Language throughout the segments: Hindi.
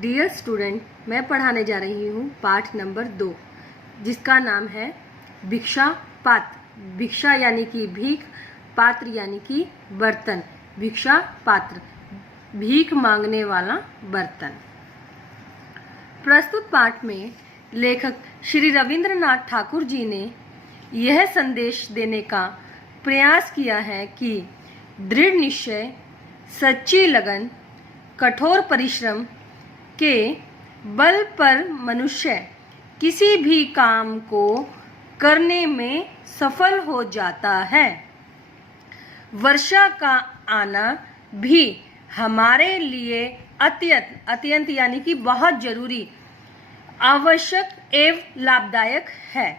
डियर स्टूडेंट, मैं पढ़ाने जा रही हूँ पाठ नंबर 2, जिसका नाम है भिक्षा पात्र। भिक्षा यानी कि भीख, पात्र यानी कि बर्तन। भिक्षा पात्र, भीख मांगने वाला बर्तन। प्रस्तुत पाठ में लेखक श्री रविंद्रनाथ ठाकुर जी ने यह संदेश देने का प्रयास किया है कि दृढ़ निश्चय, सच्ची लगन, कठोर परिश्रम के बल पर मनुष्य किसी भी काम को करने में सफल हो जाता है। वर्षा का आना भी हमारे लिए अत्यंत यानी कि बहुत जरूरी, आवश्यक एवं लाभदायक है।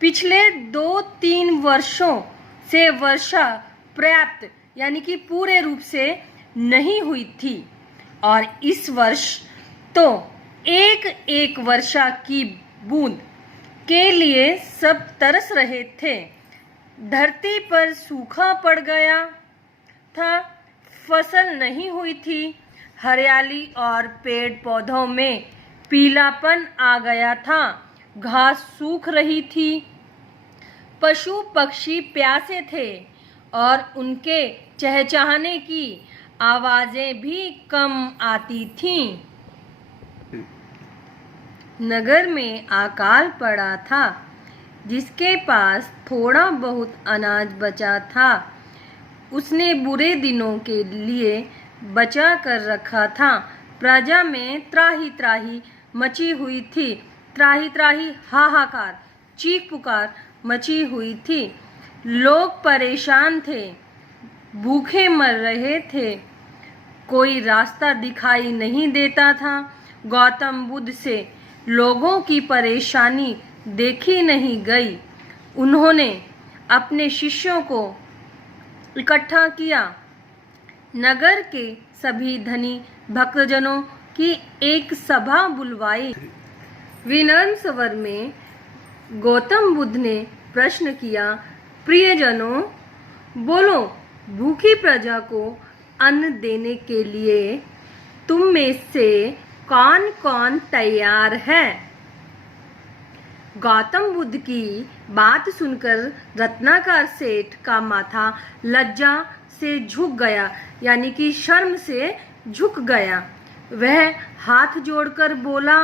पिछले 2-3 वर्षों से वर्षा पर्याप्त यानी कि पूरे रूप से नहीं हुई थी और इस वर्ष तो एक वर्षा की बूंद के लिए सब तरस रहे थे। धरती पर सूखा पड़ गया था, फसल नहीं हुई थी, हरियाली और पेड़ पौधों में पीलापन आ गया था, घास सूख रही थी, पशु पक्षी प्यासे थे और उनके चहचहाने की आवाजें भी कम आती थीं। नगर में अकाल पड़ा था। जिसके पास थोड़ा बहुत अनाज बचा था, उसने बुरे दिनों के लिए बचा कर रखा था। प्रजा में त्राही त्राही मची हुई थी, त्राही त्राही हाहाकार, चीख पुकार मची हुई थी। लोग परेशान थे, भूखे मर रहे थे, कोई रास्ता दिखाई नहीं देता था। गौतम बुद्ध से लोगों की परेशानी देखी नहीं गई। उन्होंने अपने शिष्यों को इकट्ठा किया। नगर के सभी धनी भक्तजनों की एक सभा बुलवाई। विनम्र स्वर में गौतम बुद्ध ने प्रश्न किया, प्रियजनों, बोलो, भूखी प्रजा को अन्न देने के लिए तुम में से कौन कौन तैयार है? गौतम बुद्ध की बात सुनकर रत्नाकर सेठ का माथा लज्जा से झुक गया यानी कि शर्म से झुक गया। वह हाथ जोड़कर बोला,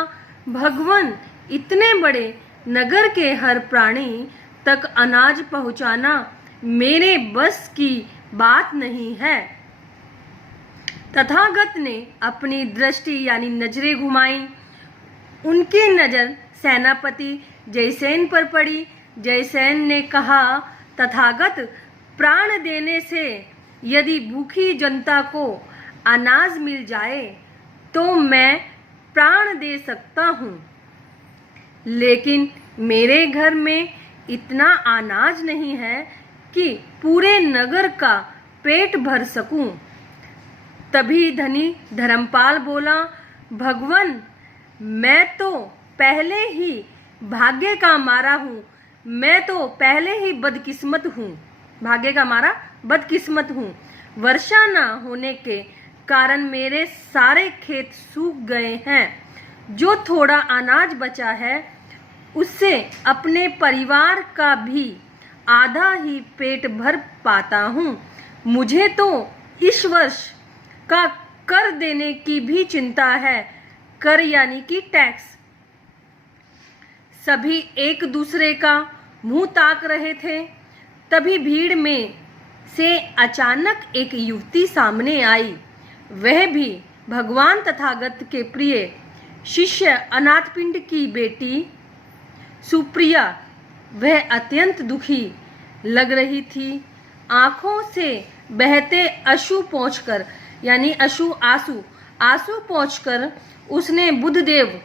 भगवान, इतने बड़े नगर के हर प्राणी तक अनाज पहुंचाना मेरे बस की बात नहीं है। तथागत ने अपनी दृष्टि यानी नजरें घुमाई। उनकी नजर सेनापति जयसेन पर पड़ी। जयसेन ने कहा, तथागत, प्राण देने से यदि भूखी जनता को अनाज मिल जाए तो मैं प्राण दे सकता हूँ, लेकिन मेरे घर में इतना अनाज नहीं है कि पूरे नगर का पेट भर सकूं। तभी धनी धर्मपाल बोला, भगवान, मैं तो पहले ही भाग्य का मारा हूँ, मैं तो पहले ही बदकिस्मत हूँ, भाग्य का मारा बदकिस्मत हूँ। वर्षा न होने के कारण मेरे सारे खेत सूख गए हैं। जो थोड़ा अनाज बचा है उससे अपने परिवार का भी आधा ही पेट भर पाता हूँ। मुझे तो इस वर्ष का कर देने की भी चिंता है। कर यानी कि टैक्स। सभी एक दूसरे का मुंह ताक रहे थे। तभी भीड़ में से अचानक एक युवती सामने आई। वह भी भगवान तथागत के प्रिय शिष्य अनाथपिंड की बेटी सुप्रिया। वह अत्यंत दुखी लग रही थी। आंखों से बहते अश्रु पोंछकर यानी आंसू पोंछकर उसने बुद्धदेव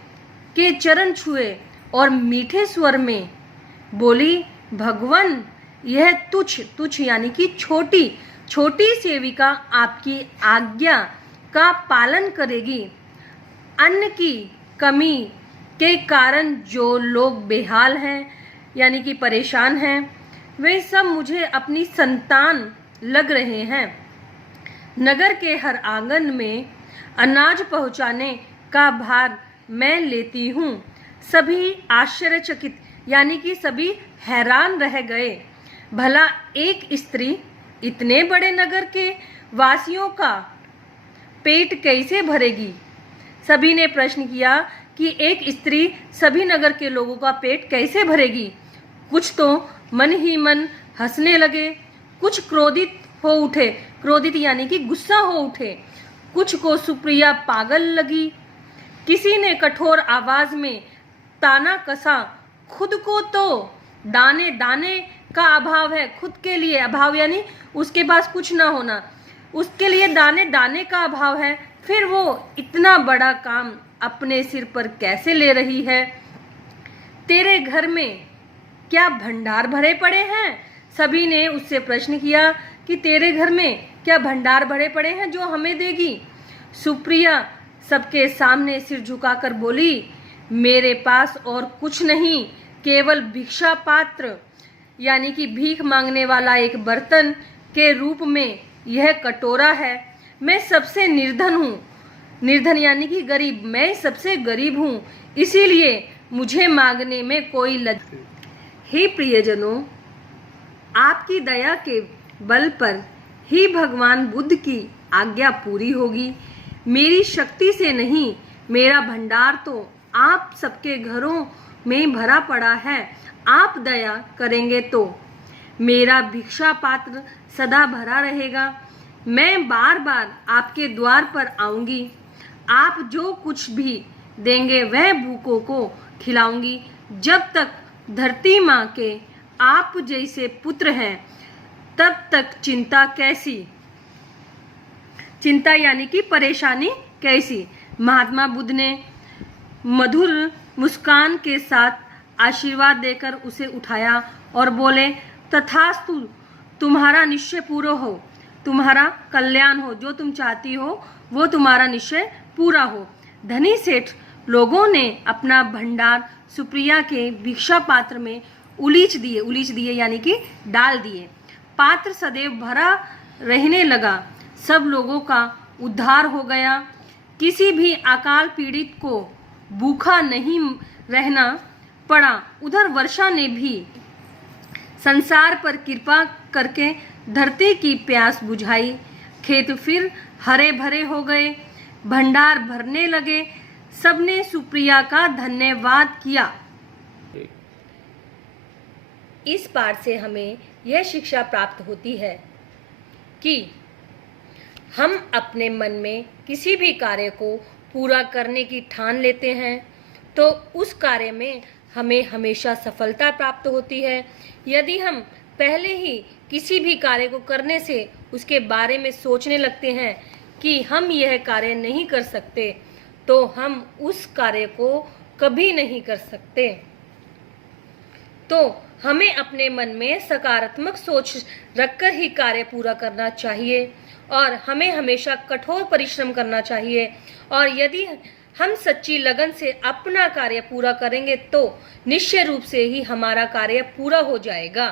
के चरण छुए और मीठे स्वर में बोली, भगवान, यह तुच्छ यानी कि छोटी सेविका आपकी आज्ञा का पालन करेगी। अन्न की कमी के कारण जो लोग बेहाल हैं यानी कि परेशान हैं, वे सब मुझे अपनी संतान लग रहे हैं। नगर के हर आंगन में अनाज पहुंचाने का भार मैं लेती हूँ। सभी आश्चर्यचकित यानी कि सभी हैरान रह गए। भला एक स्त्री इतने बड़े नगर के वासियों का पेट कैसे भरेगी? सभी ने प्रश्न किया कि एक स्त्री सभी नगर के लोगों का पेट कैसे भरेगी। कुछ तो मन ही मन हंसने लगे, कुछ क्रोधित हो उठे, क्रोधित यानी कि गुस्सा हो उठे, कुछ को सुप्रिया पागल लगी। किसी ने कठोर आवाज में ताना कसा, खुद को तो दाने दाने का अभाव है, खुद के लिए अभाव यानी उसके पास कुछ ना होना, उसके लिए दाने दाने का अभाव है, फिर वो इतना बड़ा काम अपने सिर पर कैसे ले रही है? तेरे घर में क्या भंडार भरे पड़े हैं? सभी ने उससे प्रश्न किया कि तेरे घर में क्या भंडार भरे पड़े हैं जो हमें देगी? सुप्रिया सबके सामने सिर झुकाकर बोली, मेरे पास और कुछ नहीं, केवल भिक्षा पात्र यानी कि भीख मांगने वाला एक बर्तन के रूप में यह कटोरा है। मैं सबसे निर्धन हूँ, निर्धन यानी कि गरीब, मैं सबसे गरीब हूँ, इसीलिए मुझे मांगने में कोई लज। हे प्रियजनों, आपकी दया के बल पर ही भगवान बुद्ध की आज्ञा पूरी होगी। मेरी शक्ति से नहीं, मेरा भंडार तो आप सबके घरों में भरा पड़ा है। आप दया करेंगे तो मेरा भिक्षा पात्र सदा भरा रहेगा। मैं बार बार आपके द्वार पर आऊंगी। आप जो कुछ भी देंगे वह भूखों को खिलाऊंगी। जब तक धरती माँ के आप जैसे पुत्र हैं तब तक चिंता कैसी? चिंता यानी कि परेशानी कैसी? महात्मा बुद्ध ने मधुर मुस्कान के साथ आशीर्वाद देकर उसे उठाया और बोले, तथास्तु, तुम्हारा निश्चय पूरा हो, तुम्हारा कल्याण हो, जो तुम चाहती हो वो तुम्हारा निश्चय पूरा हो। धनी सेठ लोगों ने अपना भंडार सुप्रिया के भिक्षा पात्र में उलीच दिए यानी कि डाल दिए। पात्र सदैव भरा रहने लगा। सब लोगों का उद्धार हो गया। किसी भी अकाल पीड़ित को भूखा नहीं रहना पड़ा। उधर वर्षा ने भी संसार पर कृपा करके धरती की प्यास बुझाई। खेत फिर हरे भरे हो गए, भंडार भरने लगे। सबने सुप्रिया का धन्यवाद किया। इस पाठ से हमें यह शिक्षा प्राप्त होती है कि हम अपने मन में किसी भी कार्य को पूरा करने की ठान लेते हैं तो उस कार्य में हमें हमेशा सफलता प्राप्त होती है। यदि हम पहले ही किसी भी कार्य को करने से उसके बारे में सोचने लगते हैं कि हम यह कार्य नहीं कर सकते तो हम उस कार्य को कभी नहीं कर सकते। तो हमें अपने मन में सकारात्मक सोच रखकर ही कार्य पूरा करना चाहिए और हमें हमेशा कठोर परिश्रम करना चाहिए। और यदि हम सच्ची लगन से अपना कार्य पूरा करेंगे तो निश्चय रूप से ही हमारा कार्य पूरा हो जाएगा।